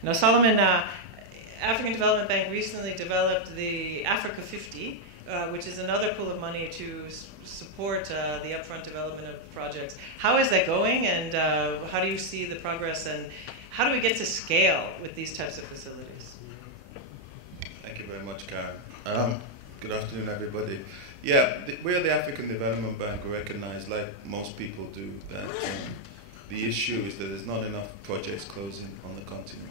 Now, Solomon, African Development Bank recently developed the Africa 50, which is another pool of money to support the upfront development of projects. How is that going, and how do you see the progress, and how do we get to scale with these types of facilities? Thank you very much, Karen. Good afternoon, everybody. Yeah, we at the African Development Bank recognize, like most people do, that the issue is that there's not enough projects closing on the continent.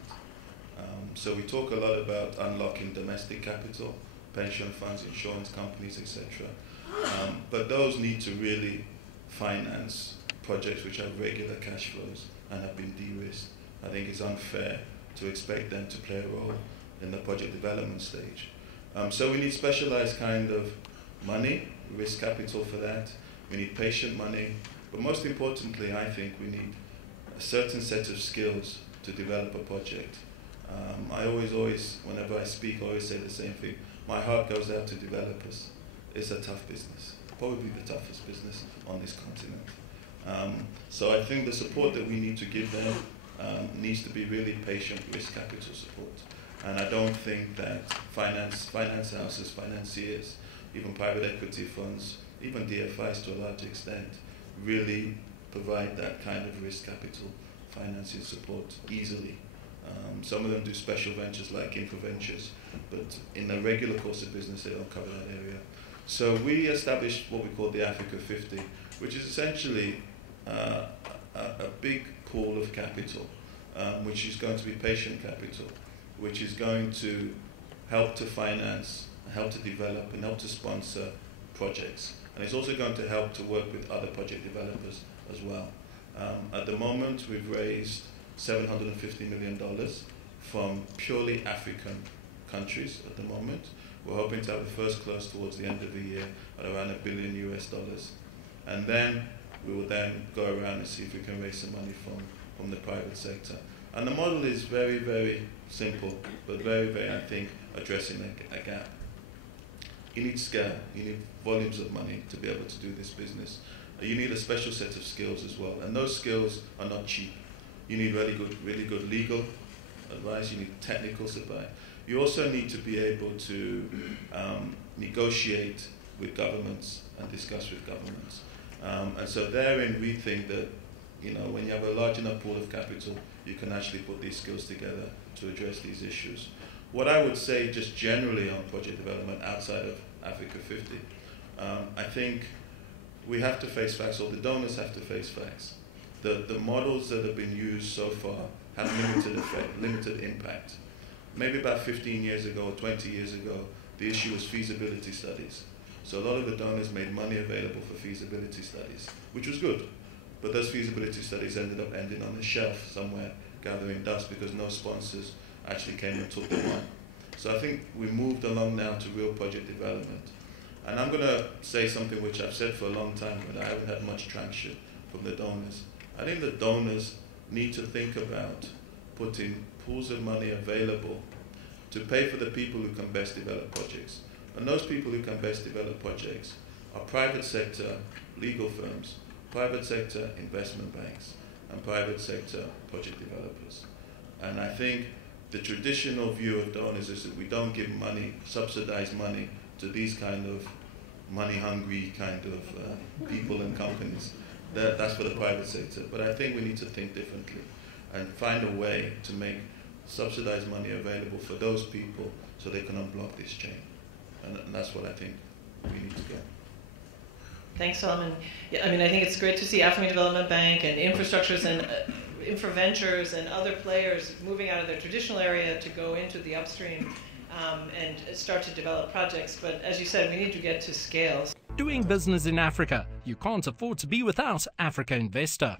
So we talk a lot about unlocking domestic capital, pension funds, insurance companies, etc. But those need to really finance projects which have regular cash flows and have been de-risked. I think it's unfair to expect them to play a role in the project development stage. So we need specialized kind of money, risk capital for that. We need patient money. But most importantly, I think we need a certain set of skills to develop a project. I always, whenever I speak, I always say the same thing. My heart goes out to developers. It's a tough business, probably the toughest business on this continent. So I think the support that we need to give them needs to be really patient risk capital support. And I don't think that finance houses, financiers, even private equity funds, even DFIs to a large extent, really provide that kind of risk capital financing support easily. Some of them do special ventures like infraventures, but in the regular course of business they don't cover that area. So we established what we call the Africa 50, which is essentially a big pool of capital, which is going to be patient capital, which is going to help to finance, help to develop, and help to sponsor projects. And it's also going to help to work with other project developers as well. At the moment, we've raised $750 million from purely African countries at the moment. We're hoping to have the first close towards the end of the year at around $1 billion US. And then we will then go around and see if we can raise some money from the private sector. And the model is very, very simple, but very, very, I think, addressing a gap. You need scale, you need volumes of money to be able to do this business. You need a special set of skills as well, and those skills are not cheap. You need really good legal advice, you need technical supply. You also need to be able to negotiate with governments and discuss with governments. And so therein we think that, you know, when you have a large enough pool of capital, you can actually put these skills together to address these issues. What I would say just generally on project development outside of Africa 50, I think we have to face facts, or the donors have to face facts. The models that have been used so far have limited effect, limited impact. Maybe about 15 years ago or 20 years ago, the issue was feasibility studies. So a lot of the donors made money available for feasibility studies, which was good. But those feasibility studies ended up ending on the shelf somewhere, gathering dust, because no sponsors actually came and took them on. So I think we moved along now to real project development. And I'm going to say something which I've said for a long time, but I haven't had much traction from the donors. I think the donors need to think about putting pools of money available to pay for the people who can best develop projects. And those people who can best develop projects are private sector legal firms, private sector investment banks, and private sector project developers. And I think the traditional view of donors is that we don't give money, subsidized money, to these kind of money-hungry kind of people and companies. That's for the private sector. But I think we need to think differently and find a way to make subsidized money available for those people so they can unblock this chain. And that's what I think we need to go. Thanks, Solomon. Yeah, I mean, I think it's great to see African Development Bank and infrastructures and infraventures and other players moving out of their traditional area to go into the upstream and start to develop projects. But as you said, we need to get to scale. Doing business in Africa, you can't afford to be without Africa Investor.